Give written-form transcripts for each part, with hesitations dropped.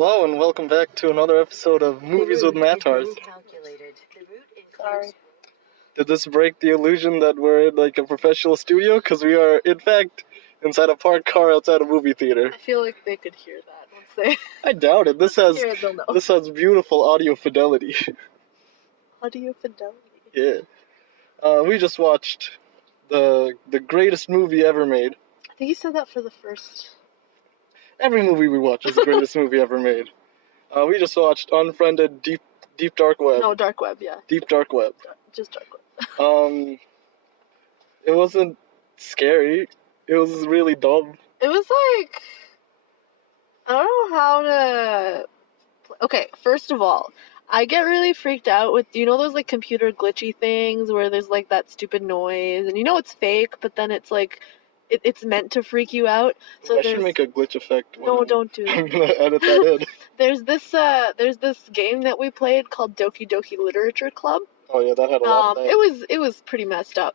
Hello and welcome back to another episode of Movies with Matars. Sorry. Did this break the illusion that we're in like a professional studio? Because we are, in fact, inside a parked car outside a movie theater. I feel like they could hear that once they I doubt it. This has hear it, they'll know. this has beautiful audio fidelity. Audio fidelity. Yeah. We just watched the greatest movie ever made. I think you said that for the first. Every movie we watch is the greatest movie ever made. We just watched Unfriended, Deep Dark Web. No, Dark Web, yeah. Deep Dark Web. Just Dark Web. It wasn't scary. It was really dumb. It was like, I don't know how to. Okay, first of all, I get really freaked out with, those like computer glitchy things where there's like that stupid noise and it's fake, but then it's like, it's meant to freak you out. So I should make a glitch effect. No, don't do that. I'm gonna edit that in. There's this game that we played called Doki Doki Literature Club. Oh yeah, that had a lot of that. It was pretty messed up,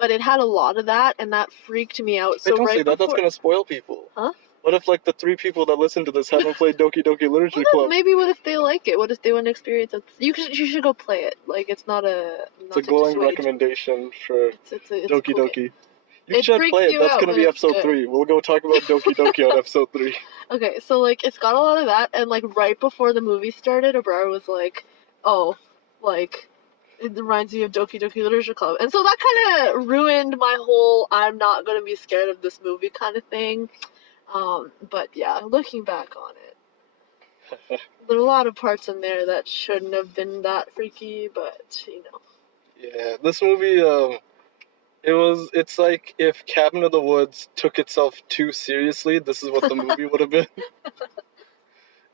but it had a lot of that, and that freaked me out. Hey, don't say that. That's gonna spoil people. Huh? What if like the 3 people that listen to this haven't played Doki Doki Literature Club? Maybe what if they like it? What if they want to experience it? You should go play it. Like it's not a. It's a glowing recommendation for it's Doki cool Doki. game. You should play it. That's gonna be episode 3. We'll go talk about Doki Doki on episode 3. Okay, so like it's got a lot of that, and like right before the movie started, Abrar was like, "Oh, like it reminds me of Doki Doki Literature Club," and so that kind of ruined my whole "I'm not gonna be scared of this movie" kind of thing. But yeah, looking back on it, there are a lot of parts in there that shouldn't have been that freaky, but Yeah, this movie, it's like if Cabin of the Woods took itself too seriously, this is what the movie would have been.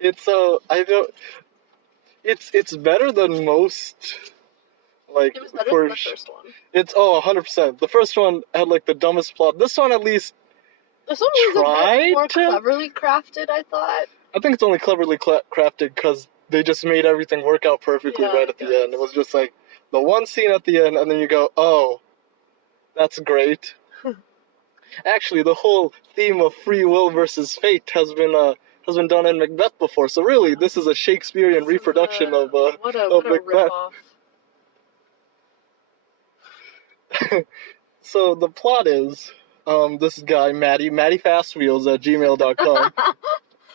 It's better than most, like, it was better than the first one. It's 100%. The first one had like the dumbest plot. This one at least this one was a bit more cleverly crafted, I thought. I think it's only cleverly crafted because they just made everything work out perfectly right at the end. It was just like the one scene at the end, and then you go, oh, that's great. Actually, the whole theme of free will versus fate has been done in Macbeth before. So really, this is a Shakespearean reproduction of Macbeth. So the plot is, this guy Matty Fastwheels at gmail.com.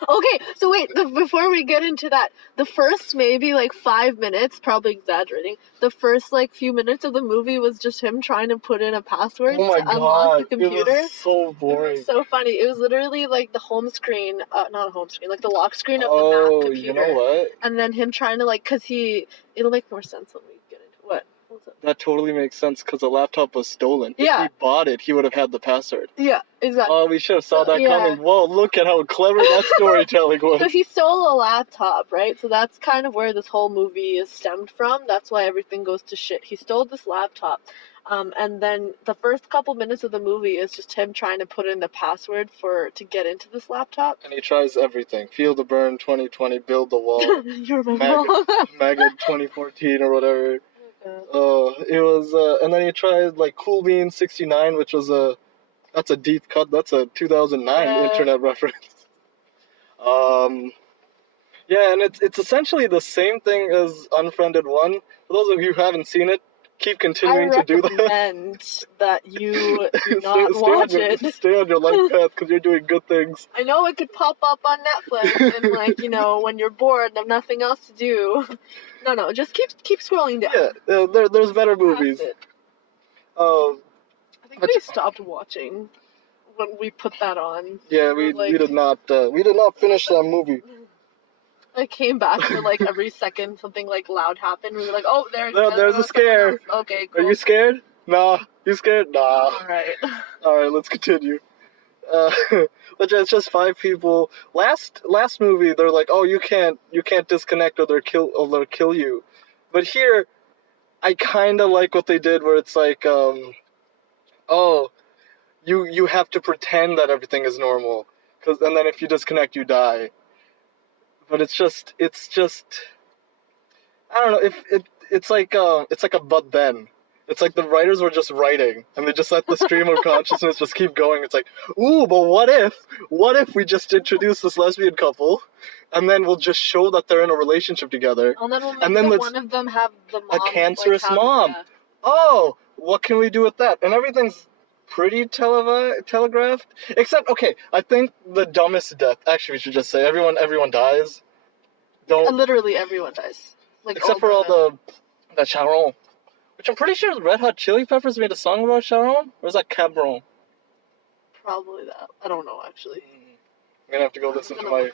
Okay, so wait, before we get into that, the first maybe like 5 minutes, probably exaggerating, the first like few minutes of the movie was just him trying to put in a password to unlock the computer. It was so boring. It was so funny. It was literally like the home screen, not a home screen, like the lock screen of the Mac computer. You know what? And then him trying to like, cause it'll make more sense when we get into what? That totally makes sense because the laptop was stolen. If he bought it, he would have had the password. Yeah, exactly. Oh, we should have saw that coming. Whoa, look at how clever that storytelling was. So he stole a laptop, right? So that's kind of where this whole movie is stemmed from. That's why everything goes to shit. He stole this laptop. And then the first couple minutes of the movie is just him trying to put in the password to get into this laptop. And he tries everything. Feel the Burn 2020, Build the Wall. You remember Maggot 2014 or whatever. It was, and then he tried like Cool Beans 69, which was that's a deep cut. That's a 2009 internet reference. Yeah, and it's essentially the same thing as Unfriended 1. For those of you who haven't seen it, keep continuing to do that. I recommend that you do not watch it. Stay on your life path because you're doing good things. I know it could pop up on Netflix and like, when you're bored and have nothing else to do. No, just keep scrolling down. Yeah, there's better movies. I think we stopped watching when we put that on. Yeah, we did not finish that movie. I came back for like every second something like loud happened. We were like, oh, there's a scare. Okay, cool. Are you scared? Nah. You scared? Nah. Alright, let's continue. It's just 5 people. Last movie, they're like, oh, you can't disconnect or they'll kill you. But here, I kind of like what they did, where it's like, oh, you have to pretend that everything is normal, and then if you disconnect, you die. But it's just, I don't know, it's like a but then. It's like the writers were just writing, and they just let the stream of consciousness just keep going. It's like, ooh, but what if we just introduce this lesbian couple, and then we'll just show that they're in a relationship together, And then we'll make one of them have the mom, a cancerous like, mom. Yeah. Oh, what can we do with that? And everything's pretty telegraphed. Except, okay, I think the dumbest death. Actually, we should just say everyone dies. Don't. Literally everyone dies. Like Except for all the Charon. Which I'm pretty sure the Red Hot Chili Peppers made a song about Charon? Or is that Cabron? Probably that. I don't know, actually. I'm gonna have to go listen to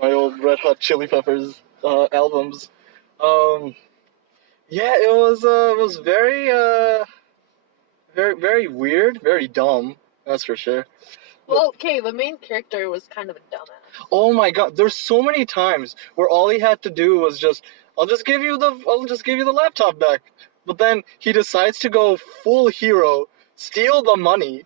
my old Red Hot Chili Peppers albums. Yeah, it was very very weird, very dumb. That's for sure. Well, okay, the main character was kind of a dumbass. Oh my god, there's so many times where all he had to do was just, I'll just give you the laptop back. But then he decides to go full hero, steal the money.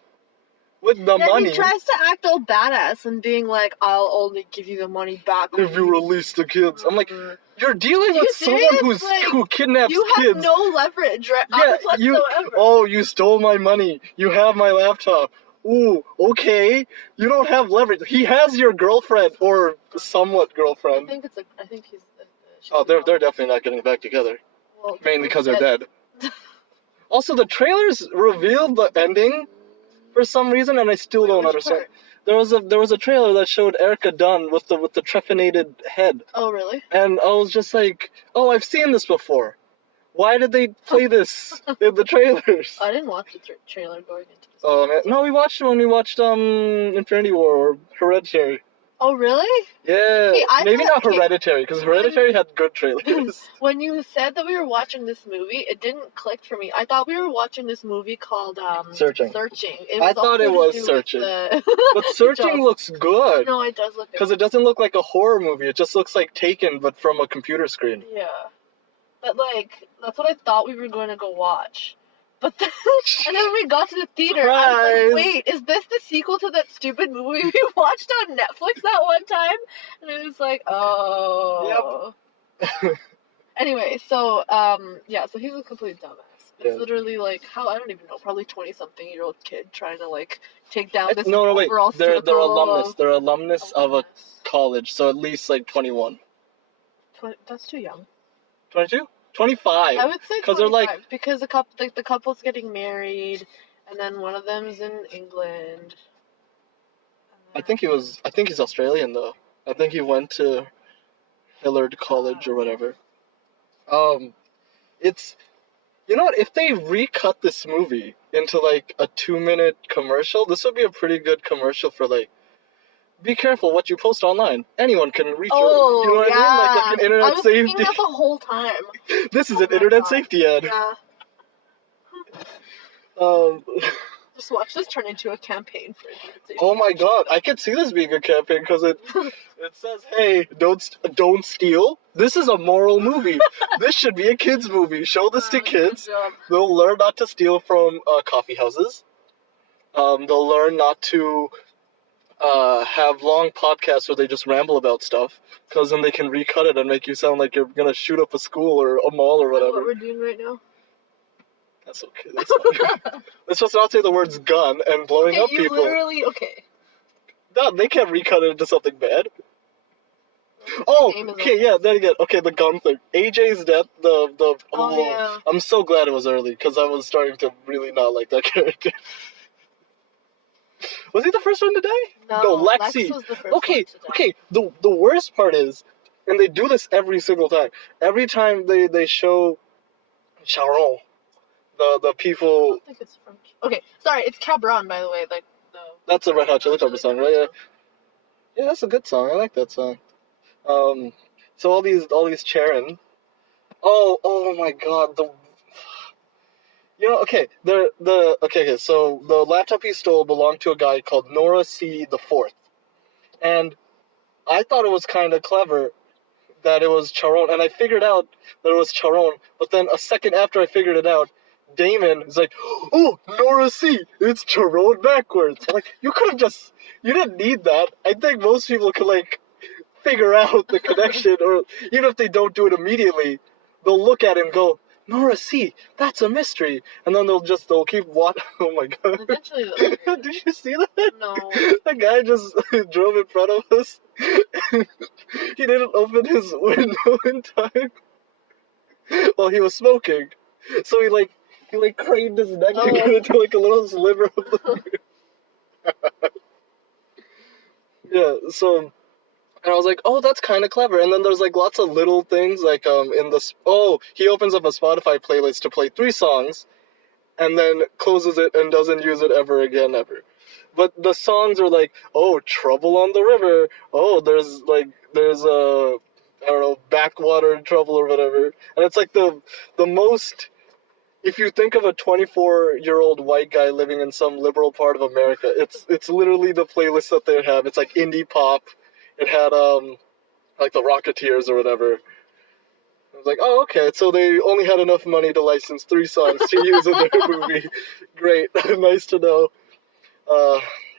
With the money. He tries to act all badass and being like, I'll only give you the money back if you release the kids. I'm like, you're dealing with someone who kidnaps kids. You have no leverage, right? Yeah, you stole my money. You have my laptop. Ooh, okay. You don't have leverage. He has your girlfriend or somewhat girlfriend. I think he's. Oh, they're definitely not getting back together. Well, mainly because they're dead. Also, the trailers revealed the ending for some reason, and I still don't understand. Part? There was a trailer that showed Erica Dunn with the trepanated head. Oh, really? And I was just like, oh, I've seen this before. Why did they play this in the trailers? I didn't watch the trailer going into this. Oh man, no, we watched it when we watched Infinity War or Hereditary. Oh, really? Yeah. Hey, maybe not Hereditary, because Hereditary had good trailers. When you said that we were watching this movie, it didn't click for me. I thought we were watching this movie called Searching. I thought it was Searching. But Searching looks good. No, it does look good. Because it doesn't look like a horror movie. It just looks like Taken, but from a computer screen. Yeah. But, like, that's what I thought we were going to go watch. But then, and then when we got to the theater, Surprise. I was like, wait, is this the sequel to that stupid movie we watched on Netflix that one time? And it was like, oh. Yep. Anyway, so, so he's a complete dumbass. It's literally like, I don't even know, probably 20-something-year-old kid trying to, like, take down this overall They're alumnus. They're alumnus of a college, so at least, like, 21. That's too young. 22? 25. I would say 25, they're like, because the couple's getting married, and then one of them's in England. I think he's Australian though. I think he went to Hillard College or whatever. It's, you know what? If they recut this movie into like a 2-minute commercial, this would be a pretty good commercial for like, be careful what you post online. Anyone can reach you. You know what I mean? Like an internet safety. I was thinking that the whole time. This is an internet safety ad. Yeah. Just watch this turn into a campaign for internet safety. Oh my god, I could see this being a campaign because it says, hey, don't steal. This is a moral movie. This should be a kids movie. Show this to kids. They'll learn not to steal from coffee houses. They'll learn not to have long podcasts where they just ramble about stuff, because then they can recut it and make you sound like you're gonna shoot up a school or a mall or whatever. That's what we're doing right now. That's okay. That's fine. Let's just not say the words gun and blowing up people. Literally, okay. No, they can't recut it into something bad. Oh, okay, yeah, then again, okay, the gun thing. AJ's death, yeah. I'm so glad it was early, because I was starting to really not like that character. Was he the first one to die? No, Lexi. Was the first one to die. Okay. The worst part is, and they do this every single time. Every time they show Charon, the people. I don't think it's from. Okay, sorry, it's Cabron, by the way. Like that's a Red Hot Chili Peppers song, right? Yeah. Yeah, that's a good song. I like that song. So all these Charon. Oh my God, You know, okay, so the laptop he stole belonged to a guy called Nora C. the Fourth. And I thought it was kind of clever that it was Charon, and I figured out that it was Charon, but then a second after I figured it out, Damon is like, oh, Nora C., it's Charon backwards. I'm like, you didn't need that. I think most people could, like, figure out the connection, or even if they don't do it immediately, they'll look at it and go, Nora C, that's a mystery. And then they'll keep watching. Oh my god. Eventually they'll agree. Did you see that? No. A guy just drove in front of us. He didn't open his window in time while he was smoking. So he craned his neck to get into like a little sliver of the Yeah, so, and I was like, oh, that's kind of clever. And then there's like lots of little things like in this. Oh, he opens up a Spotify playlist to play 3 songs, and then closes it and doesn't use it ever again ever. But the songs are like, oh, Trouble on the River. Oh, there's I don't know, backwater trouble or whatever. And it's like the most. If you think of a 24-year-old white guy living in some liberal part of America, it's literally the playlist that they have. It's like indie pop. It had like the Rocketeers or whatever. I was like, oh, okay, so they only had enough money to license 3 songs to use in their movie. Great, nice to know.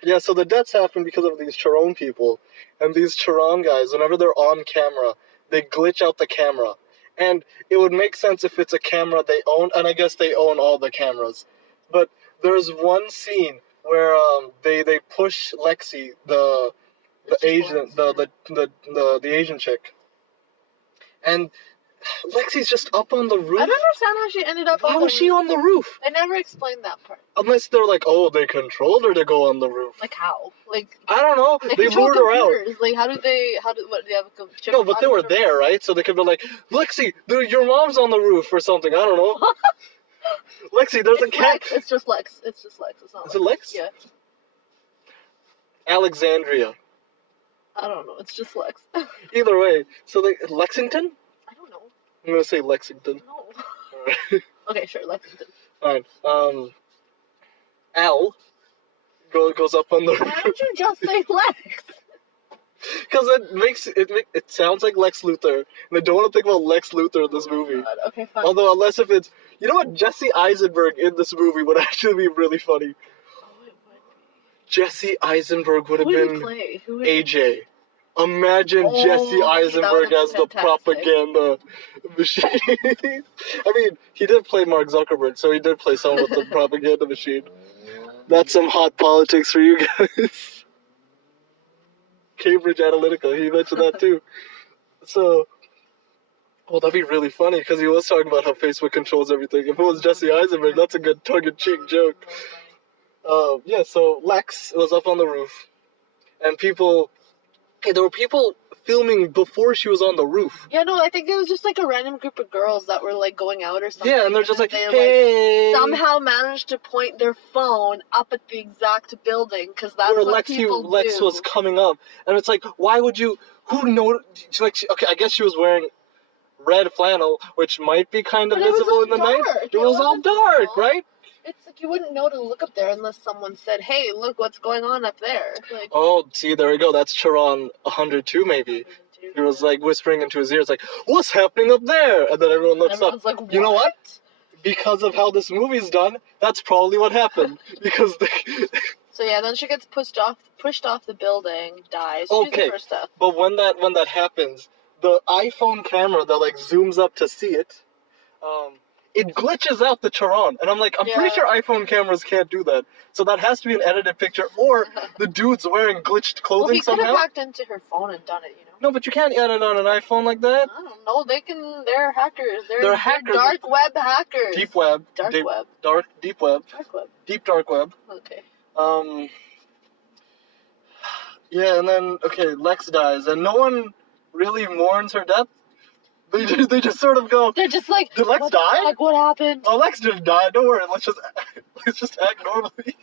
Yeah, so the deaths happen because of these Charon people. And these Charon guys, whenever they're on camera, they glitch out the camera. And it would make sense if it's a camera they own, and I guess they own all the cameras. But there's one scene where they push Lexi, the Asian the Asian chick, and Lexi's just up on the roof. I don't understand how she ended up. Why was she on the roof? They never explained that part. Unless they're like, oh, they controlled her to go on the roof. Like how? Like I don't know. They lured her out. Like how do they have a chip? No, but they were there, right? So they could be like, Lexi, your mom's on the roof or something. I don't know. Lexi, there's a cat. Lex. It's just Lex. It's not. Is it Lex? Yeah. Alexandria. I don't know. It's just Lex. Either way, so Lexington. I don't know. I'm gonna say Lexington. No. Alright. Okay, sure, Lexington. Fine. Al goes up on the roof. Why don't you just say Lex? Because it sounds like Lex Luthor, and I don't want to think about Lex Luthor in this movie. God. Okay, fine. Although, unless if it's, you know what, Jesse Eisenberg in this movie would actually be really funny. Oh, it would be. Jesse Eisenberg would have been AJ. Imagine Jesse Eisenberg as the propaganda machine. I mean, he did play Mark Zuckerberg, so he did play someone with the propaganda machine. That's some hot politics for you guys. Cambridge Analytica, he mentioned that too. So, well, that'd be really funny because he was talking about how Facebook controls everything. If it was Jesse Eisenberg, that's a good tongue-in-cheek joke. Yeah, so Lex was up on the roof, and there were people filming before she was on the roof. Yeah, no, I think it was just like a random group of girls that were like going out or something. Yeah, and they're just like, hey. Somehow managed to point their phone up at the exact building because that's where what people do. Lex was coming up, and it's like, why would you? Who know? Okay, I guess she was wearing red flannel, which might be kind of visible in the night. It was all dark, right? It's like you wouldn't know to look up there unless someone said, hey, look what's going on up there. Like, oh, see, there we go. That's Charon 102, maybe. He was like whispering into his ear. It's like, what's happening up there? And then everyone looks up. Like, what? You know what? Because of how this movie's done, that's probably what happened. Because So yeah, then she gets pushed off the building, dies. Okay, but when that happens, the iPhone camera that like zooms up to see it, it glitches out the Charon, and I'm like, I'm pretty sure iPhone cameras can't do that. So that has to be an edited picture, or the dude's wearing glitched clothing somehow. Well, he could have hacked into her phone and done it, you know. No, but you can't edit on an iPhone like that. I don't know. They're hackers. They're hackers. Dark web hackers. Deep web. Dark web. Deep web. Dark web. Deep dark web. Okay. Yeah, and then Lex dies, and no one really mourns her death. They just sort of go. They're just like, did Lex die? Like, what happened? Oh, Lex didn't die. Don't worry. Let's just act normally.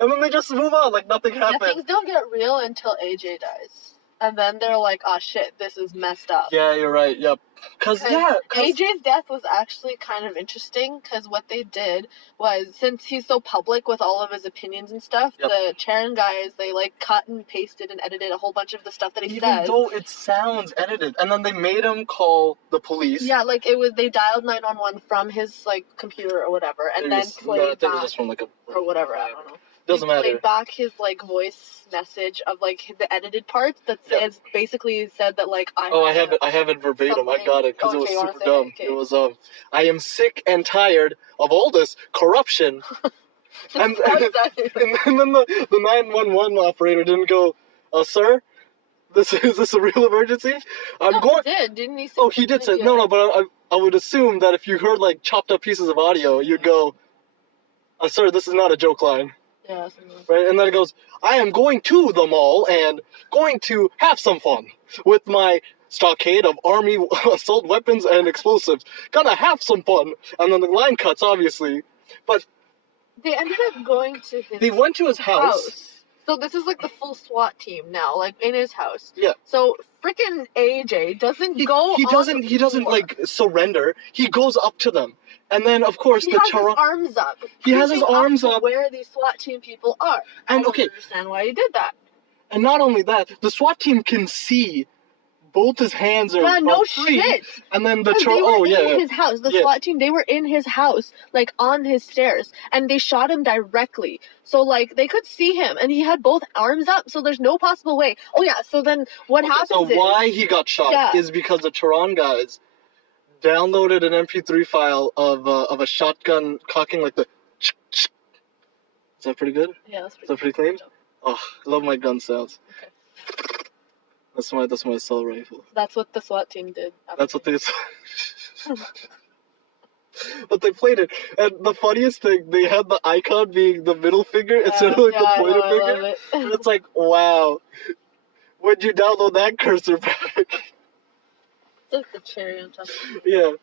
And then they just move on like nothing happened. Yeah, things don't get real until AJ dies. And then they're like, oh shit, this is messed up. Yeah, you're right, yep. Cause AJ's death was actually kind of interesting, because what they did was, since he's so public with all of his opinions and stuff, the Charon guys, they like cut and pasted and edited a whole bunch of the stuff that he says. Even though it sounds edited. And then they made him call the police. Yeah, like they dialed 911 from his like computer or whatever, and then played I think it was just from like or whatever, I don't know. Doesn't matter. Played back his like voice message of like the edited parts that says basically said that like I have it verbatim. something. I got it because it was super dumb. Okay. It was I am sick and tired of all this corruption. and then the 911 operator didn't go, sir, is this a real emergency? He did, didn't he? Oh, he did say no, but I would assume that if you heard like chopped up pieces of audio, you'd go, sir, this is not a joke line. Yeah. Right, and then it goes, I am going to the mall and going to have some fun with my stockade of army assault weapons and explosives. Gonna have some fun. And then the line cuts, obviously. But they ended up going to his They went to his house. So this is like the full SWAT team now, like in his house. Yeah. So freaking AJ doesn't He doesn't like surrender. He goes up to them. And then, of course, he has his arms up. He has his arms up. Where these SWAT team people are. And I don't understand why he did that. And not only that, the SWAT team can see both his hands are free. Shit. And then the in his house. The SWAT team, they were in his house, like on his stairs, and they shot him directly. So like they could see him, and he had both arms up. So there's no possible way. Oh yeah. So then what happens? So why he got shot is because the Tehran guys downloaded an MP3 file of a shotgun cocking like the. Is that pretty good? Yeah, that's pretty. Is that pretty clean? Oh, I love my gun sounds. Okay. That's my assault rifle. That's what the SWAT team did. That's what they. But they played it, and the funniest thing, they had the icon being the middle finger instead of like the pointer finger. And it's like, wow, when'd you download that cursor pack? It's like the cherry on top. Yeah.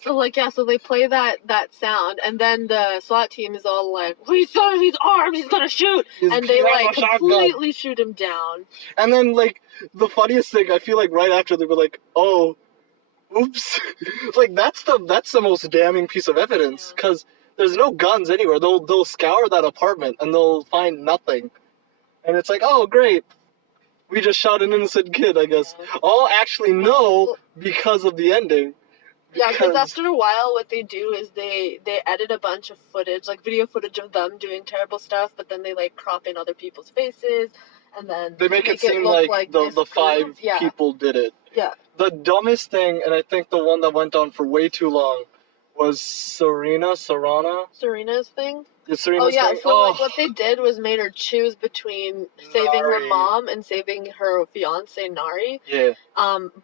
So they play that sound, and then the SWAT team is all like, "We saw his arm, he's gonna shoot," and they like completely shoot him down. And then like the funniest thing, I feel like right after they were like, "Oh, oops," like that's the most damning piece of evidence because there's no guns anywhere. They'll scour that apartment and they'll find nothing, and it's like, "Oh, great." We just shot an innocent kid, I guess. Oh, actually, no, because of the ending. Yeah, because after a while, what they do is they edit a bunch of footage, like video footage of them doing terrible stuff, but then they like crop in other people's faces, and then they make it seem like the five people did it. Yeah. The dumbest thing, and I think the one that went on for way too long, was Serena's thing. Serena's thing? So like what they did was made her choose between saving her mom and saving her fiance Nari. Yeah.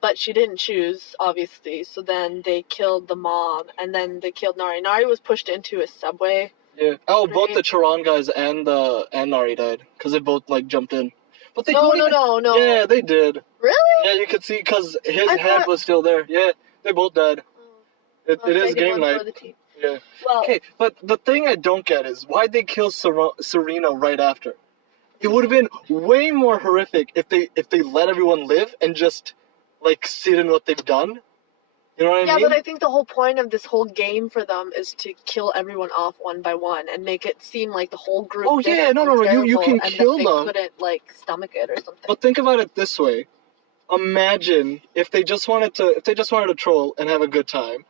But she didn't choose, obviously. So then they killed the mom, and then they killed Nari. Nari was pushed into a subway. Yeah. Oh, both the Tehran guys and Nari died because they both like jumped in. But they no. Yeah, they did. Really? Yeah, you could see because his head was still there. Yeah, they both died. It is game night. Yeah. Well, okay, but the thing I don't get is why'd they kill Serena right after? It would have been way more horrific if they let everyone live and just like sit in what they've done. You know what I mean? Yeah, but I think the whole point of this whole game for them is to kill everyone off one by one and make it seem like the whole group. Oh yeah, no. You can kill them. They couldn't like stomach it or something. But think about it this way: imagine if they just wanted to troll and have a good time.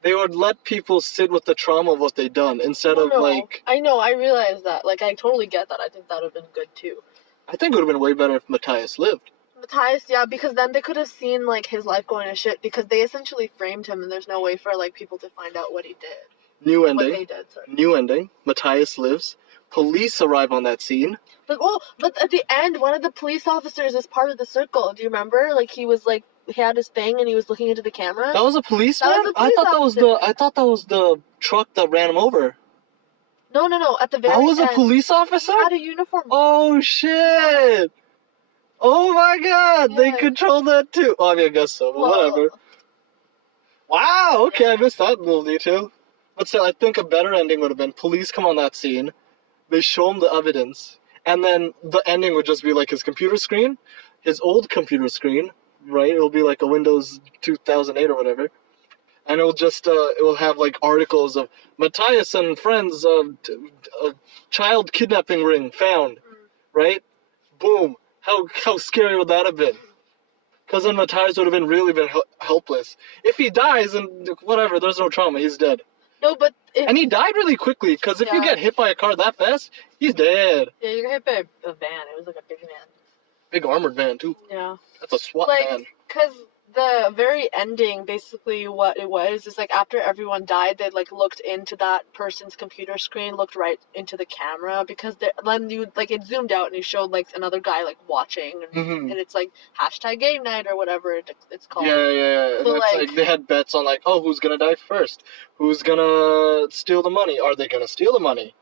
They would let people sit with the trauma of what they've done instead of like... I know, I realize that. Like, I totally get that. I think that would have been good, too. I think it would have been way better if Matthias lived. Matthias, yeah, because then they could have seen, like, his life going to shit, because they essentially framed him, and there's no way for, like, people to find out what he did. New ending. What they did, sorry. New ending. Matthias lives. Police arrive on that scene. But at the end, one of the police officers is part of the circle. Do you remember? Like, he was, like, he had his thing and he was looking into the camera. That was a policeman? I thought that was the truck that ran him over. No. At the very end. That was a police officer? He had a uniform. Oh shit! Oh my god! Yeah. They control that too. Oh, I mean, I guess so, but whatever. Wow. Okay, I missed that little detail. But still, I think a better ending would have been police come on that scene, they show him the evidence, and then the ending would just be like his computer screen, his old computer screen. Right, it'll be like a Windows 2008 or whatever, and it'll just it will have like articles of Matthias and friends a child kidnapping ring found, right? Boom! How scary would that have been? Because then Matthias would have been really helpless. If he dies and whatever, there's no trauma. He's dead. No, but and he died really quickly because if you get hit by a car that fast, he's dead. Yeah, you got hit by a van. It was like a big van. Big armored van too. Yeah. That's a SWAT van. Because the very ending, basically what it was, is like after everyone died, they like looked into that person's computer screen, looked right into the camera, because then you like it zoomed out and you showed like another guy like watching, and it's like #game night or whatever it's called. Yeah. So it's like they had bets on like, oh, who's gonna die first? Who's gonna steal the money? Are they gonna steal the money?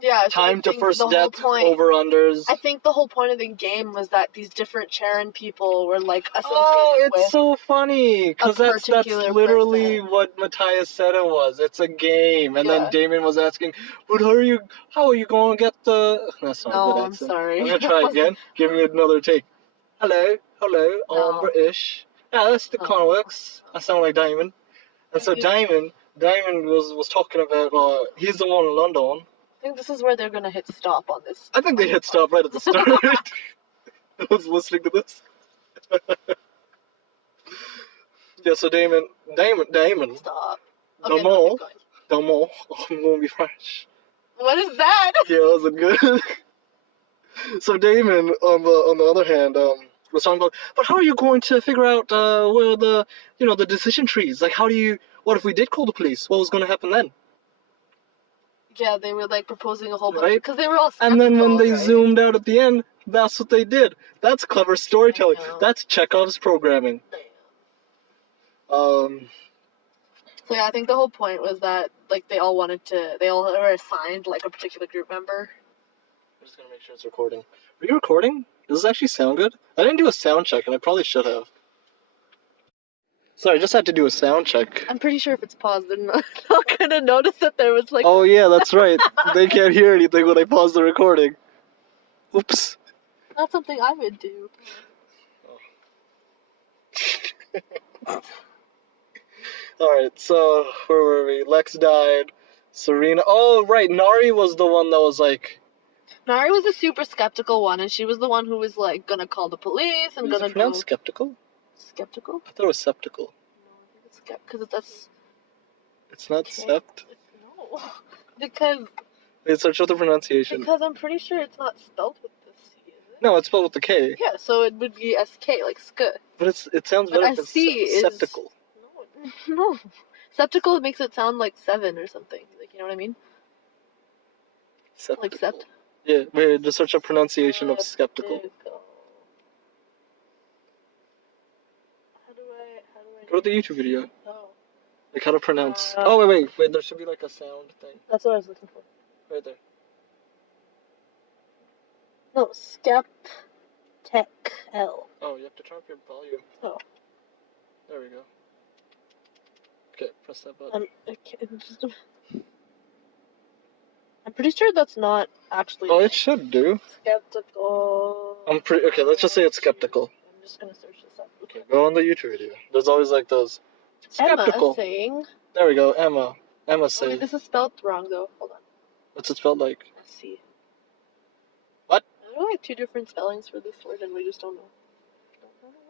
Yeah, so time to first death, over-unders. I think the whole point of the game was that these different Charon people were like associated with. It's so funny because that's literally what Matthias said it was. It's a game, and then Damon was asking, "But how are you going to get the?" That's not a good accent. I'm sorry. I'm gonna try again. Give me another take. Hello, I'm British. Yeah, that's the kind of works. I sound like Damon. And so Damon was talking about he's the one in London. I think this is where they're gonna hit stop on this. I think they hit stop right at the start. I was listening to this. Yeah, so Damon. Stop. Okay, no more. I'm gonna be fresh. What is that? Yeah, that wasn't good. So Damon, on the other hand, was talking about, but how are you going to figure out where the decision trees? Like, what if we did call the police? What was going to happen then? Yeah, they were like proposing a whole bunch because they were all skeptical, and then when they zoomed out at the end, that's what they did. That's clever storytelling. That's Chekhov's programming. So yeah, I think the whole point was that like they all were assigned like a particular group member. I'm just gonna make sure it's recording. Are you recording? Does this actually sound good? I didn't do a sound check, and I probably should have. Sorry, I just had to do a sound check. I'm pretty sure if it's paused, they're not gonna notice that there was like... Oh yeah, that's right. They can't hear anything when I pause the recording. Oops. That's something I would do. Oh. Alright, so where were we? Lex died. Serena... Oh, right, Nari was the one that was like... Nari was a super skeptical one, and she was the one who was like gonna call the police and gonna go... Is it skeptical? Skeptical? I thought it was skeptical. No, I think it's because that's... It's not sept? No. Because... Wait, search out the pronunciation. Because I'm pretty sure it's not spelled with the C, is it? No, it's spelled with the K. Yeah, so it would be SK, like sk. But it sounds better if it's septical. No. Septical makes it sound like 7 or something. Like, you know what I mean? Septical. Like sept? Yeah, wait, just search up pronunciation of skeptical. Go to the YouTube video. Oh. Like how to pronounce. Oh, wait. There should be like a sound thing. That's what I was looking for. Right there. No, Skeptech L. Oh, you have to turn up your volume. Oh. There we go. Okay, press that button. I'm pretty sure that's not actually. Oh, it should do. Skeptical. Okay, let's just say it's skeptical. I'm just gonna search this up. Okay, go on the YouTube video. There's always like those. Skeptical. Emma saying. There we go, Emma. Emma saying. Wait, this is spelled wrong though. Hold on. What's it spelled like? Let's see. What? I know like 2 different spellings for this word, and we just don't know.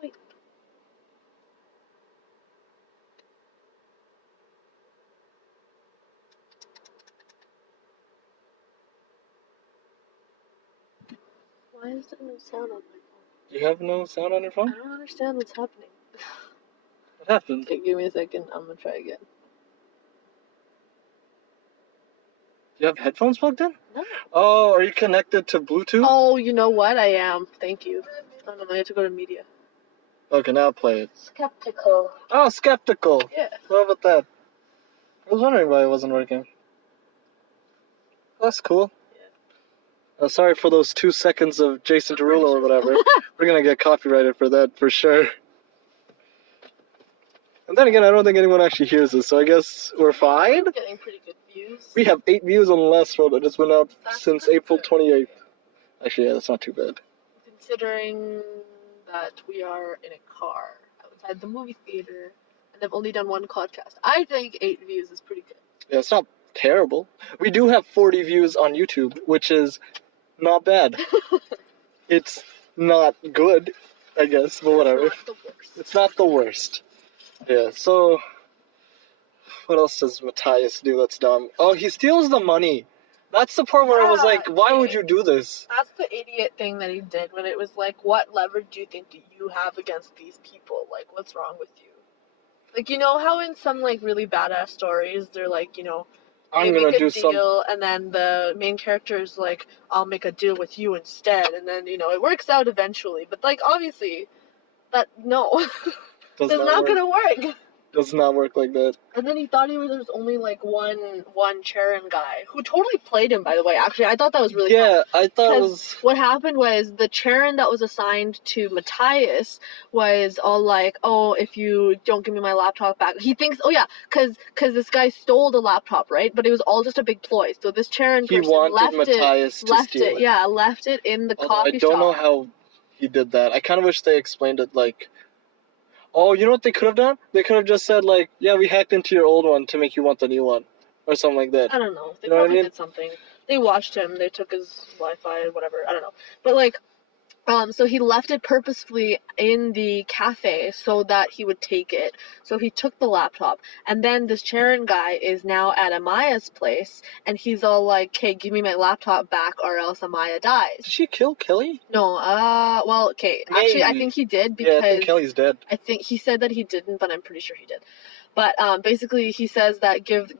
Wait. Why is there no sound on my phone? You have no sound on your phone? I don't understand what's happening. What happened? Okay, give me a second. I'm gonna try again. Do you have headphones plugged in? No. Oh, are you connected to Bluetooth? Oh, you know what? I am. Thank you. Oh, no, I have to go to media. Okay, now play it. Skeptical. Oh, skeptical. Yeah. What about that? I was wondering why it wasn't working. That's cool. Sorry for those 2 seconds of Jason Derulo or whatever. We're gonna get copyrighted for that for sure. And then again, I don't think anyone actually hears this, so I guess we're fine. We're getting pretty good views. We have 8 views on the last one that just went out since April 28th. Actually, yeah, that's not too bad. Considering that we are in a car outside the movie theater and I've only done 1 podcast, I think 8 views is pretty good. Yeah, it's not terrible. We do have 40 views on YouTube, which is not bad. It's not good, I guess, but whatever. It's not the worst. Yeah, so What else does Matthias do that's dumb? Oh, he steals the money. That's the part where I was like, why would you do this? That's the idiot thing that he did when it was like, what leverage do you think do you have against these people? Like, what's wrong with you? Like, you know how in some, like, really badass stories, they're like, you know, they make a deal, and then the main character is like, I'll make a deal with you instead, and then, you know, it works out eventually. But, like, obviously, no. That's not gonna work. Does not work like that. And then he thought there was only like one Charon guy who totally played him, by the way. Actually, I thought that was really fun. Yeah, I thought it was. What happened was the Charon that was assigned to Matthias was all like, "Oh, if you don't give me my laptop back," he thinks, "Oh yeah, because this guy stole the laptop, right?" But it was all just a big ploy. So this Charon person left it in the coffee shop. I don't know how he did that. I kind of wish they explained it like. Oh, you know what they could have done? They could have just said, like, yeah, we hacked into your old one to make you want the new one. Or something like that. I don't know. They probably did something. They watched him. They took his Wi-Fi, whatever. I don't know. But, like, so he left it purposefully in the cafe so that he would take it. So he took the laptop. And then this Charon guy is now at Amaya's place. And he's all like, hey, give me my laptop back or else Amaya dies. Did she kill Kelly? No, well, okay. Maybe. Actually, I think he did because... Yeah, I think Kelly's dead. I think he said that he didn't, but I'm pretty sure he did. But basically he says that give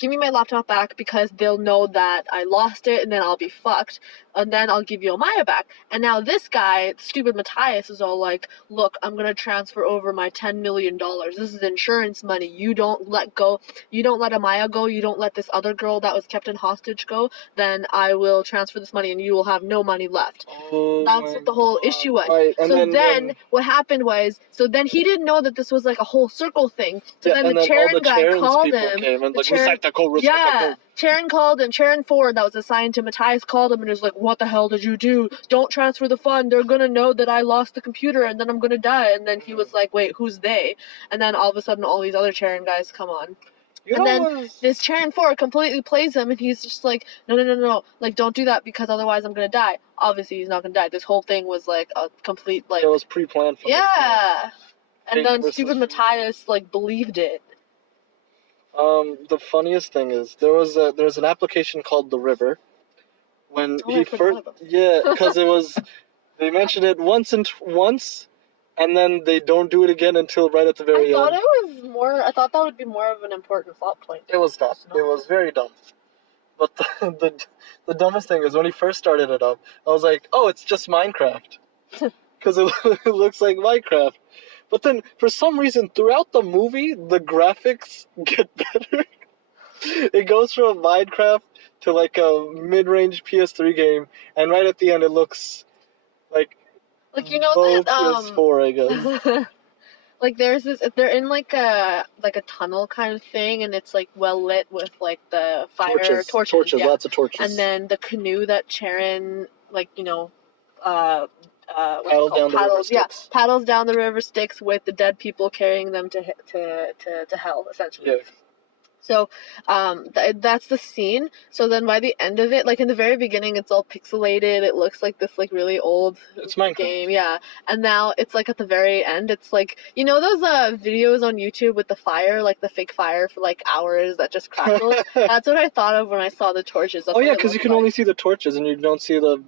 me my laptop back because they'll know that I lost it and then I'll be fucked. And then I'll give you Amaya back. And now this guy, stupid Matthias, is all like, look, I'm going to transfer over my $10 million. This is insurance money. You don't let go. You don't let Amaya go. You don't let this other girl that was kept in hostage go. Then I will transfer this money and you will have no money left. Oh, that's what the whole issue was. Right. So then what happened was, so then he didn't know that this was like a whole circle thing. So then the Charon guy called him. Charon called him. Charon 4 that was assigned to Matthias called him and was like, what the hell did you do? Don't transfer the fund. They're gonna know that I lost the computer and then I'm gonna die. And then he was like, wait, who's they? And then all of a sudden all these other Charon guys come on. And then this Charon 4 completely plays him and he's just like, no. Like, don't do that because otherwise I'm gonna die. Obviously he's not gonna die. This whole thing was like a complete like... It was pre-planned for Yeah! And then stupid Matthias like believed it. The funniest thing is there's an application called The River. When he first, because it was, they mentioned it once, and then they don't do it again until right at the very end. I thought that would be more of an important plot point. It was dumb. It was very dumb. But the dumbest thing is when he first started it up, I was like, oh, it's just Minecraft, because it looks like Minecraft. But then, for some reason, throughout the movie, the graphics get better. It goes from Minecraft to like a mid-range PS3 game, and right at the end, it looks like you know that PS4, I guess. Like there's this, they're in like a tunnel kind of thing, and it's like well lit with like the fire torches, yeah. Lots of torches. And then the canoe that Charon, like, you know, paddles down the river Styx with the dead people carrying them to hell, essentially. Yeah. So, that's the scene. So then by the end of it, like in the very beginning, it's all pixelated. It looks like this like really old game. Yeah. And now it's like at the very end, it's like, you know those videos on YouTube with the fire, like the fake fire for like hours that just crackles? That's what I thought of when I saw the torches. That's because you can only see the torches and you don't see the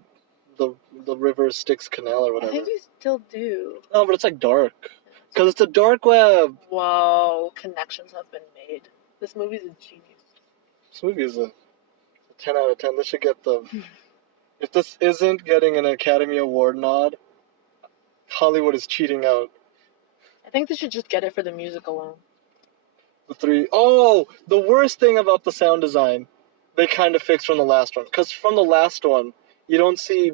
river Styx canal or whatever. I think you still do. No, but it's like dark. Because it's a dark web. Whoa, connections have been made. This movie's a genius. This movie is a 10 out of 10. This should get the... If this isn't getting an Academy Award nod, Hollywood is cheating out. I think they should just get it for the music alone. The worst thing about the sound design, they kind of fixed from the last one. Because from the last one, you don't see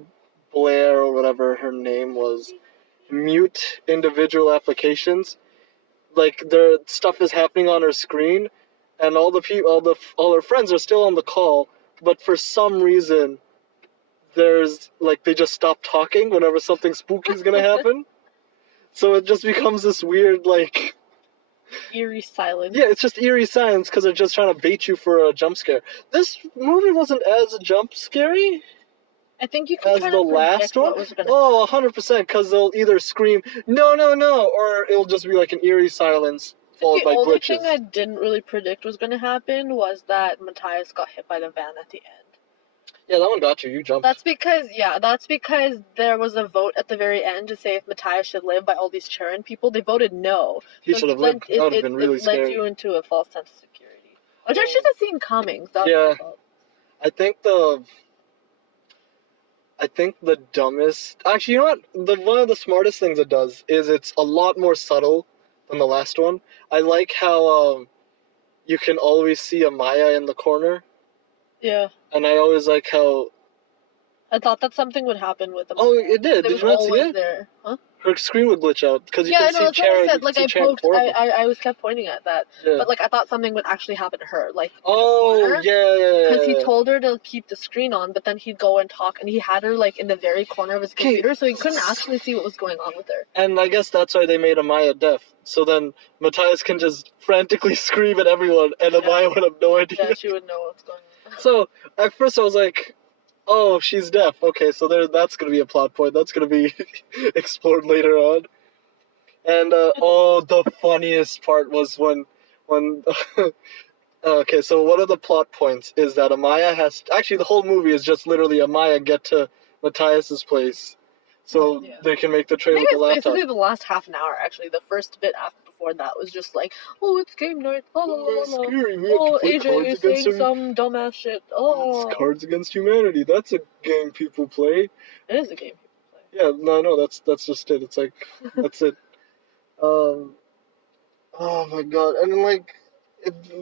Blair or whatever her name was mute individual applications. Like, their stuff is happening on her screen, and all her friends are still on the call, but for some reason, there's, like, they just stop talking whenever something spooky is gonna happen. So it just becomes this weird, like... eerie silence. Yeah, it's just eerie silence, because they're just trying to bait you for a jump scare. This movie wasn't as jump scary. I think you can as the last one? 100%, because they'll either scream, no, or it'll just be like an eerie silence followed by The only glitches. thing I didn't really predict was going to happen was that Matthias got hit by the van at the end. Yeah, that one got you. You jumped. That's because there was a vote at the very end to say if Matthias should live by all these Charon people. They voted no. He should have lived. That would have been really scary. It led you into a false sense of security, which I should have seen coming. That was my fault. I think the dumbest... Actually, you know what? One of the smartest things it does is it's a lot more subtle than the last one. I like how you can always see a Maya in the corner. Yeah. And I always like how... I thought that something would happen with them. Oh, it did. Did you not see it? There. Huh? Her screen would glitch out because you can see Yeah, Charon. I know. That's what I said. Like I was kept pointing at that, but like I thought something would actually happen to her. Like because he told her to keep the screen on, but then he'd go and talk, and he had her like in the very corner of his computer, so he couldn't actually see what was going on with her. And I guess that's why they made Amaya deaf. So then Matthias can just frantically scream at everyone, and Amaya would have no idea. Yeah, she would know what's going on. So at first I was like, oh, she's deaf. Okay, so that's going to be a plot point. That's going to be explored later on. And, the funniest part was when okay, so one of the plot points is that Amaya actually the whole movie is just literally Amaya get to Matthias's place so they can make the trade with the laptop. Basically the last half an hour, actually. The first bit before that was just like, oh, it's game night, la la la la. Oh, AJ is saying some dumbass shit. Oh. It's Cards Against Humanity. That's a game people play. It is a game people play. Yeah, no, that's just it. It's like, that's it. Oh my god. And then, like,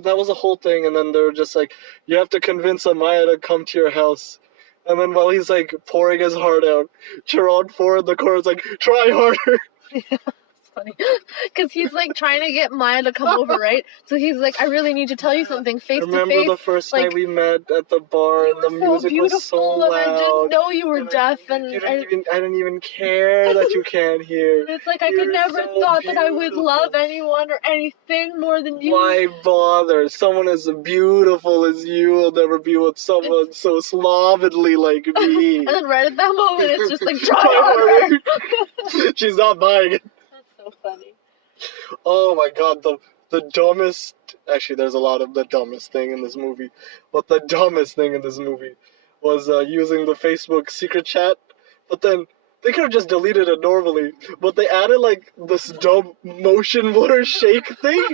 that was a whole thing, and then they were just like, you have to convince Amaya to come to your house. And then while he's, like, pouring his heart out, Charon 4 in the corner is like, try harder. Yeah. Funny because he's like trying to get Maya to come over, right? So he's like, I really need to tell you something face to face. Remember the first night we met at the bar and the music was so loud. And I didn't know you were deaf, and I didn't even care that you can't hear. And it's like I could never thought that I would love anyone or anything more than you. Why bother? Someone as beautiful as you will never be with someone so slovenly like me. And then right at that moment, it's just like, try harder. She's not buying it. Funny. Oh my god, the dumbest... Actually, there's a lot of the dumbest thing in this movie. But the dumbest thing in this movie was using the Facebook secret chat. But then, they could have just deleted it normally. But they added, like, this dumb motion blur shake thing.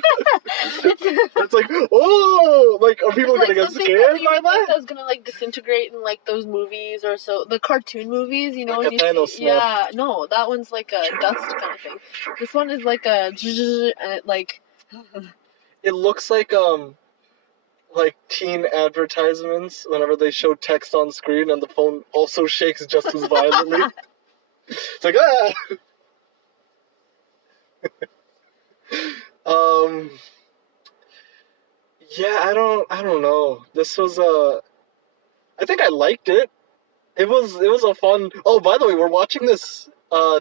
It's like, oh! Like, are people gonna get scared by that? That's gonna, like, disintegrate in, like, those movies or so. The cartoon movies, you know? Like yeah, no, that one's like a dust kind of thing. This one is like a and it, like... It looks like teen advertisements whenever they show text on screen and the phone also shakes just as violently. It's like, ah! Yeah, I don't know. This was I think I liked it. It was a fun... Oh, by the way, we're watching this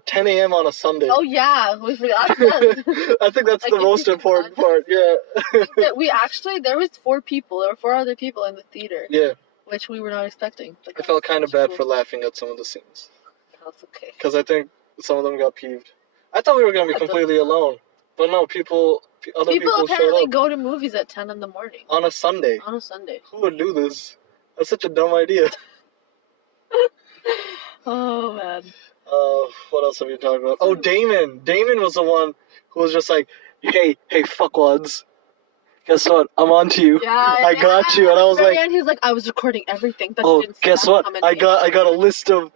10 a.m. on a Sunday. Oh yeah, we forgot that. I think that's the most important part, yeah. There was 4 people. There were 4 other people in the theater. Yeah. Which we were not expecting. I felt kind of bad for laughing at some of the scenes. That's okay. Because I think some of them got peeved. I thought we were going to be completely alone. But no, other people apparently go to movies at 10 in the morning. On a Sunday. On a Sunday. Who would do this? That's such a dumb idea. Oh, man. What else have you talked about? Oh, Damon. Damon was the one who was just like, hey, fuckwads. Guess what? I'm on to you. Yeah, I got you. And I was like... And he's like, I was recording everything. But oh, guess what? I got a list of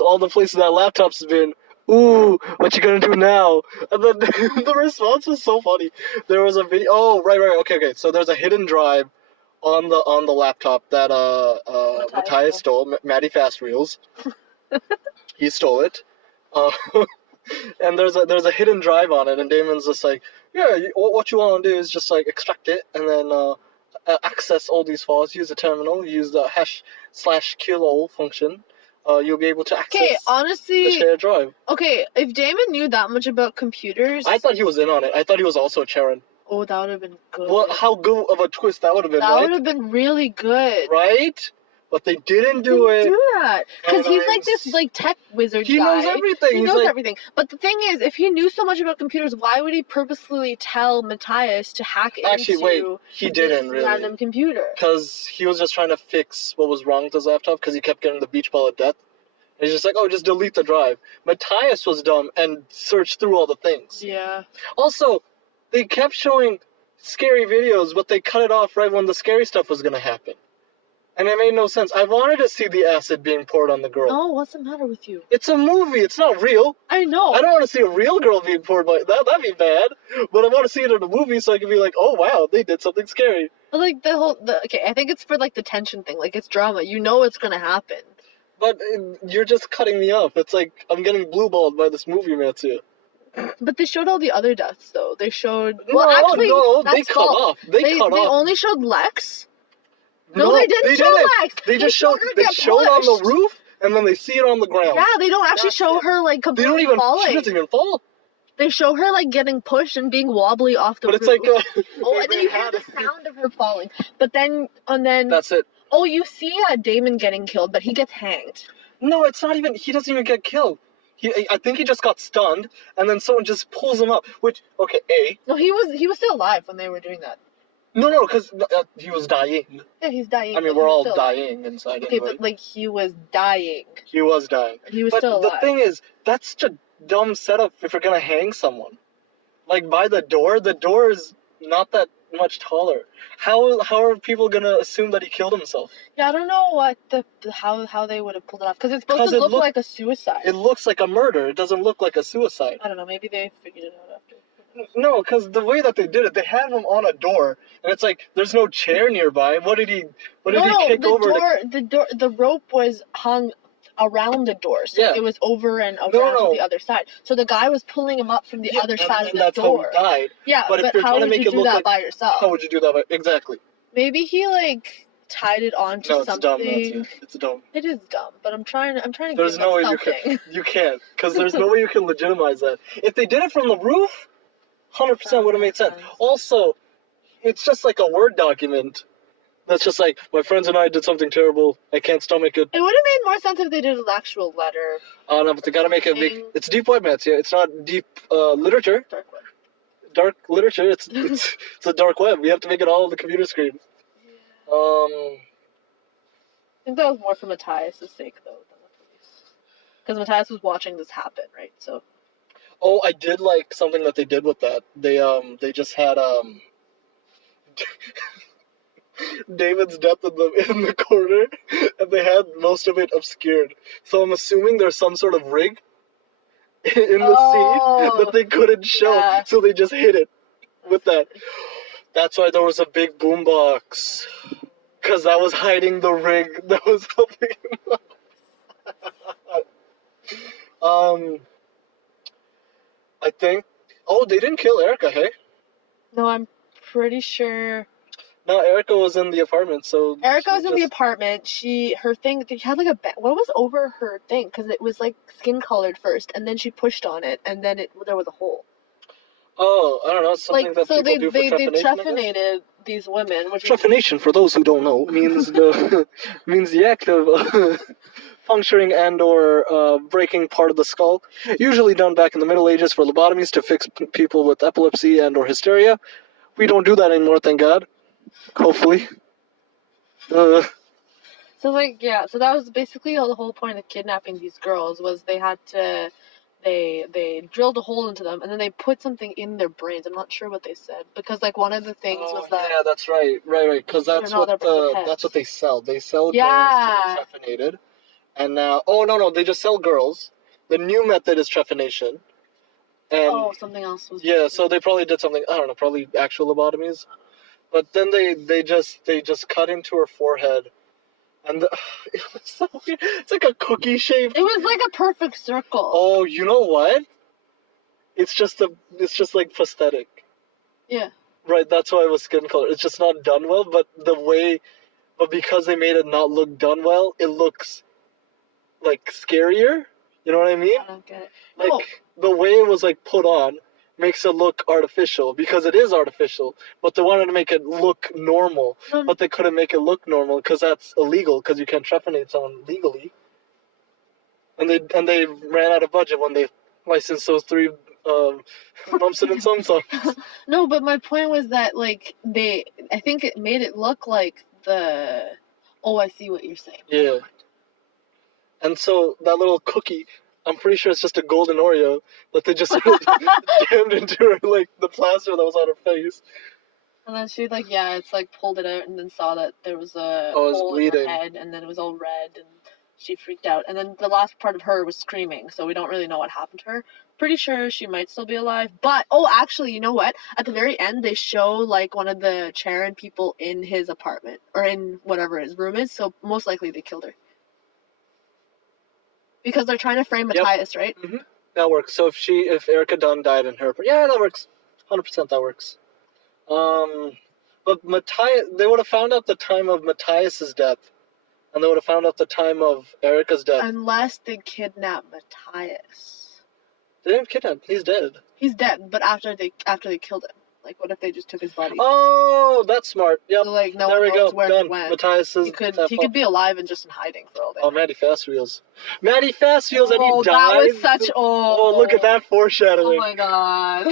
all the places that laptop's been. Ooh, what you gonna do now? And then the response was so funny. There was a video... Oh, right. Okay. So there's a hidden drive on the laptop that Matthias stole. Matty Fast Wheels. He stole it. And there's a hidden drive on it, and Damon's just like, yeah, what you want to do is just like extract it, and then access all these files, use the terminal, use the #/kill function. You'll be able to access the shared drive. Okay, if Damon knew that much about computers... I thought he was in on it. I thought he was also a Charon. Oh, that would have been good. Well, how good of a twist that would have been, That would have been really good. Right? but they didn't do it. Do that because And he's like this like tech wizard he guy. knows everything. He He's knows like, everything. But the thing is, if he knew so much about computers, why would he purposefully tell Matthias to hack actually, into wait, he this didn't really. random computer? Because he was just trying to fix what was wrong with his laptop because he kept getting the beach ball of death. And he's just like, oh, just delete the drive. Matthias was dumb and searched through all the things. Yeah. Also, they kept showing scary videos, but they cut it off right when the scary stuff was going to happen. And it made no sense. I wanted to see the acid being poured on the girl. No, what's the matter with you? It's a movie. It's not real. I know. I don't want to see a real girl being poured by that. That'd be bad. But I want to see it in a movie so I can be like, oh, wow, they did something scary. But like okay, I think it's for like the tension thing. Like it's drama. You know it's gonna happen. But you're just cutting me off. It's like I'm getting blue-balled by this movie, Matthew. But they showed all the other deaths, though. They showed... No, they cut false. off. They cut off. They only showed Lex? No, they didn't show Lex. They just showed on the roof, and then they see it on the ground. Yeah, they don't actually show her, like, completely falling. She doesn't even fall. They show her, like, getting pushed and being wobbly off the roof. But it's like... oh, and then you hear the sound of her falling. But then... That's it. Oh, you see Damon getting killed, but he gets hanged. No, it's not even... He doesn't even get killed. I think he just got stunned, and then someone just pulls him up. Which, okay, No, he was still alive when they were doing that. No, because he was dying. Yeah, he's dying. I mean, we're all dying inside okay, anyway. but, like, he was dying. He was dying. He was still alive. But the thing is, that's such a dumb setup if you're gonna hang someone. Like, by the door is not that much taller. How are people gonna assume that he killed himself? Yeah, I don't know what how they would have pulled it off because it's supposed to look like a suicide. It looks like a murder. It doesn't look like a suicide. I don't know. Maybe they figured it out after. No, because the way that they did it, they had him on a door, and it's like there's no chair nearby. What did he kick over? The rope was hung around the door, so it was over and around to the other side. So the guy was pulling him up from the other side of the that's door. How he died. Yeah, but if you're how trying to would make you it do look that like, by yourself? How would you do that by exactly? Maybe he like tied it onto no, it's something. Dumb, it's dumb. It is dumb, but I'm trying to. There's no way you can't, because there's no way you can legitimize that. If they did it from the roof, 100% would have made sense. Also, it's just like a Word document. That's just like, my friends and I did something terrible. I can't stomach it. It would have made more sense if they did an actual letter. Oh, no, but they gotta make it big. It's deep web, Matt. Yeah, it's not deep literature. Dark web. Dark literature. It's a dark web. We have to make it all on the computer screen. Yeah. I think that was more for Matthias' sake, though, than the police. Because Matthias was watching this happen, right? So. Oh, I did like something that they did with that. They just had David's death in the corner, and they had most of it obscured. So I'm assuming there's some sort of rig in the scene that they couldn't show, so they just hid it with that. That's why there was a big boombox, because that was hiding the rig that was helping him. I think. Oh, they didn't kill Erica, hey? No, I'm pretty sure. No, Erica was in the apartment, so... Erica was in the apartment. Her thing... She had like a... What was over her thing? Because it was like skin-colored first, and then she pushed on it, and then there was a hole. Oh, I don't know. It's something that people do for trephination, they trephinated these women. Trephination, for those who don't know, means the act of puncturing and or breaking part of the skull. Usually done back in the Middle Ages for lobotomies to fix people with epilepsy and or hysteria. We don't do that anymore, thank God. Hopefully. So that was basically the whole point of kidnapping these girls was they had to, they drilled a hole into them and then they put something in their brains. I'm not sure what they said because like one of the things was that. Yeah, that's right, because that's what they sell. They sell girls to be trephinated, and now they just sell girls. The new method is trephination. And something else was. Yeah, so they probably did something. I don't know, probably actual lobotomies. But then they just cut into her forehead, and it was so weird. It's like a cookie shape. It was like a perfect circle. Oh, you know what? It's just like prosthetic. Yeah. Right. That's why it was skin color. It's just not done well. But because they made it not look done well, it looks like scarier. You know what I mean? I don't get it. Like the way it was like put on makes it look artificial because it is artificial, but they wanted to make it look normal, but they couldn't make it look normal because that's illegal because you can't trepanate someone legally. And they ran out of budget when they licensed those three Mumson and Son songs. No, but my point was that like I think it made it look like the. Oh, I see what you're saying. Yeah. And so that little cookie, I'm pretty sure it's just a golden Oreo that they just jammed into her, like, the plaster that was on her face. And then she, like, it's like pulled it out and then saw that there was a hole in her head and then it was all red and she freaked out. And then the last part of her was screaming, so we don't really know what happened to her. Pretty sure she might still be alive. But, actually, you know what? At the very end, they show, like, one of the Charon people in his apartment or in whatever his room is, so most likely they killed her. Because they're trying to frame Matthias, right? Mm-hmm. That works. So if Erica Dunn died in her... Yeah, that works. 100% that works. But Matthias... They would have found out the time of Matthias's death. And they would have found out the time of Erica's death. Unless they kidnapped Matthias. They didn't kidnap him. He's dead. He's dead, but after they killed him. Like, what if they just took his body? Oh, that's smart. Yep. So, like, no one knows where he went. Matthias is... He could be alive and just in hiding for all day. Oh, Maddie Fast Wheels. Maddie Fast Wheels and he died. That was such... Oh, look at that foreshadowing. Oh, my God.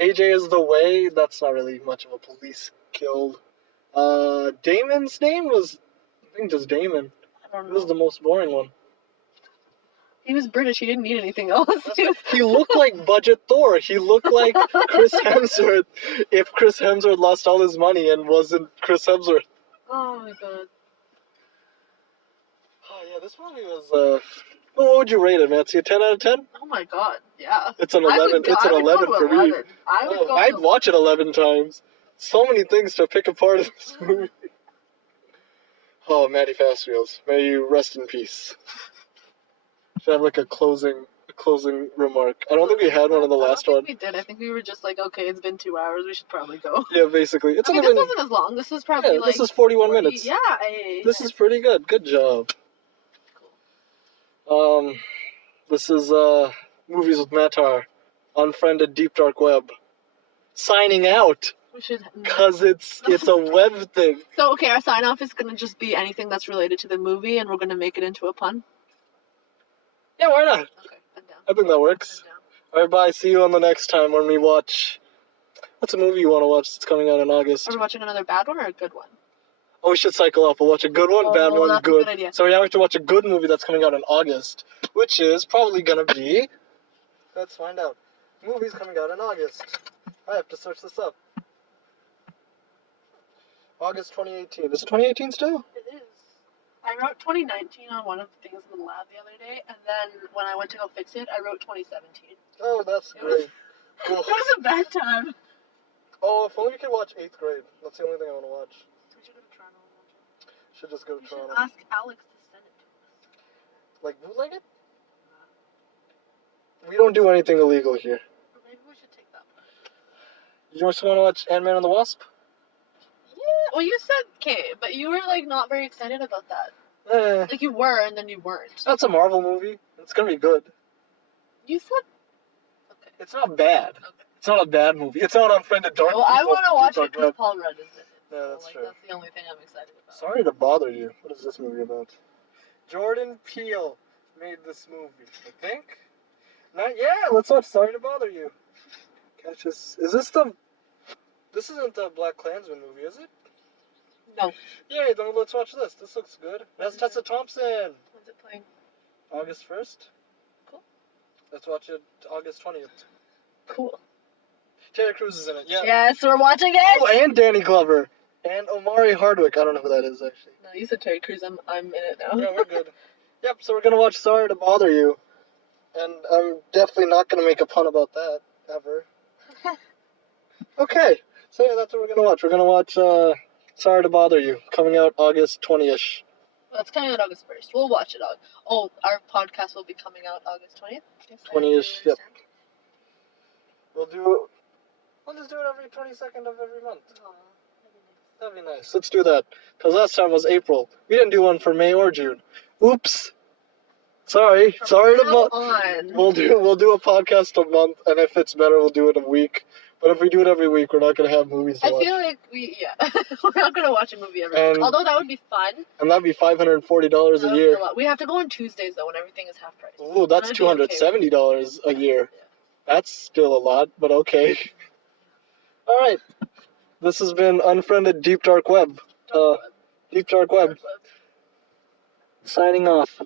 AJ is the way. That's not really much of a police kill. Damon's name was... I think just Damon. I don't know. It was the most boring one. He was British. He didn't need anything else. He looked like budget Thor. He looked like Chris Hemsworth if Chris Hemsworth lost all his money and wasn't Chris Hemsworth. Oh my god. Oh yeah, this movie was what would you rate it, Nancy? A 10 out of 10? Oh my god, yeah. It's an 11. It's an 11 for me. I'd watch it 11 times. So many things to pick apart in this movie. Oh, Maddie Fast Wheels. May you rest in peace. Should have like a closing remark. I don't think we had one in the last one. We did. I think we were just like, okay, it's been 2 hours. We should probably go. Yeah, basically. This wasn't as long. This was probably like... This is 41 minutes. Yeah. This is pretty good. Good job. Cool. This is Movies with Matar. Unfriended Deep Dark Web. Signing out. We should... Because it's a web thing. So, okay, our sign-off is going to just be anything that's related to the movie, and we're going to make it into a pun. Yeah, why not? Okay, I'm down. I think that works. Alright, bye. See you on the next time when we watch... What's a movie you want to watch that's coming out in August? Are we watching another bad one or a good one? Oh, we should cycle up. We'll watch a good one, bad one, that's good. A good idea. So we have to watch a good movie that's coming out in August, which is probably going to be... Let's find out. Movies coming out in August. I have to search this up. August 2018. Is it 2018 still? It is. I wrote 2019 on one of the things in the lab the other day, and then when I went to go fix it, I wrote 2017. Oh, that's great. Cool. It was a bad time. Oh, if only we could watch 8th grade. That's the only thing I want to watch. We should go to Toronto and watch it. Should just go to Toronto. Ask Alex to send it to us. Like bootleg it? We don't do anything illegal here. Maybe we should take that one. You also want to watch Ant-Man and the Wasp? Yeah. Well, you said okay, but you were like not very excited about that. Like you were, and then you weren't. That's a Marvel movie. It's gonna be good. You said. Okay. It's not bad. Okay. It's not a bad movie. It's not Unfriended Dark. Well, I want to watch it because Paul Rudd is in it. Yeah, that's so, true. That's the only thing I'm excited about. Sorry to bother you. What is this movie about? Jordan Peele made this movie, I think. Not yet. Let's watch Sorry to Bother You. Catch this. Is this the... This isn't the Black Klansman movie, is it? No. Yay, then let's watch this. This looks good. That's Tessa Thompson. When's it playing? August 1st. Cool. Let's watch it August 20th. Cool. Terry Crews is in it, yeah. Yes, we're watching it! Oh, and Danny Glover. And Omari Hardwick. I don't know who that is, actually. No, you said Terry Crews. I'm in it now. Yeah, we're good. Yep, so we're going to watch Sorry to Bother You. And I'm definitely not going to make a pun about that, ever. Okay, so yeah, that's what we're going to watch. We're going to watch Sorry to Bother You, coming out August 20-ish. Well, it's coming out August 1st. We'll watch it. Oh, our podcast will be coming out August 20th? 20-ish, yep. We'll just do it every 22nd of every month. That'd be nice. Let's do that. Because last time was April. We didn't do one for May or June. Oops. Sorry to Come on. We'll do a podcast a month, and if it's better, we'll do it a week. But if we do it every week, we're not gonna have movies to watch. I feel like we're not gonna watch a movie every week. Although that would be fun. And that'd be $540 a year. We have to go on Tuesdays though, when everything is half price. Ooh, that's $270 a year. That's still a lot, but okay. All right. This has been Unfriended Deep Dark Web. Deep Dark Web. Signing off.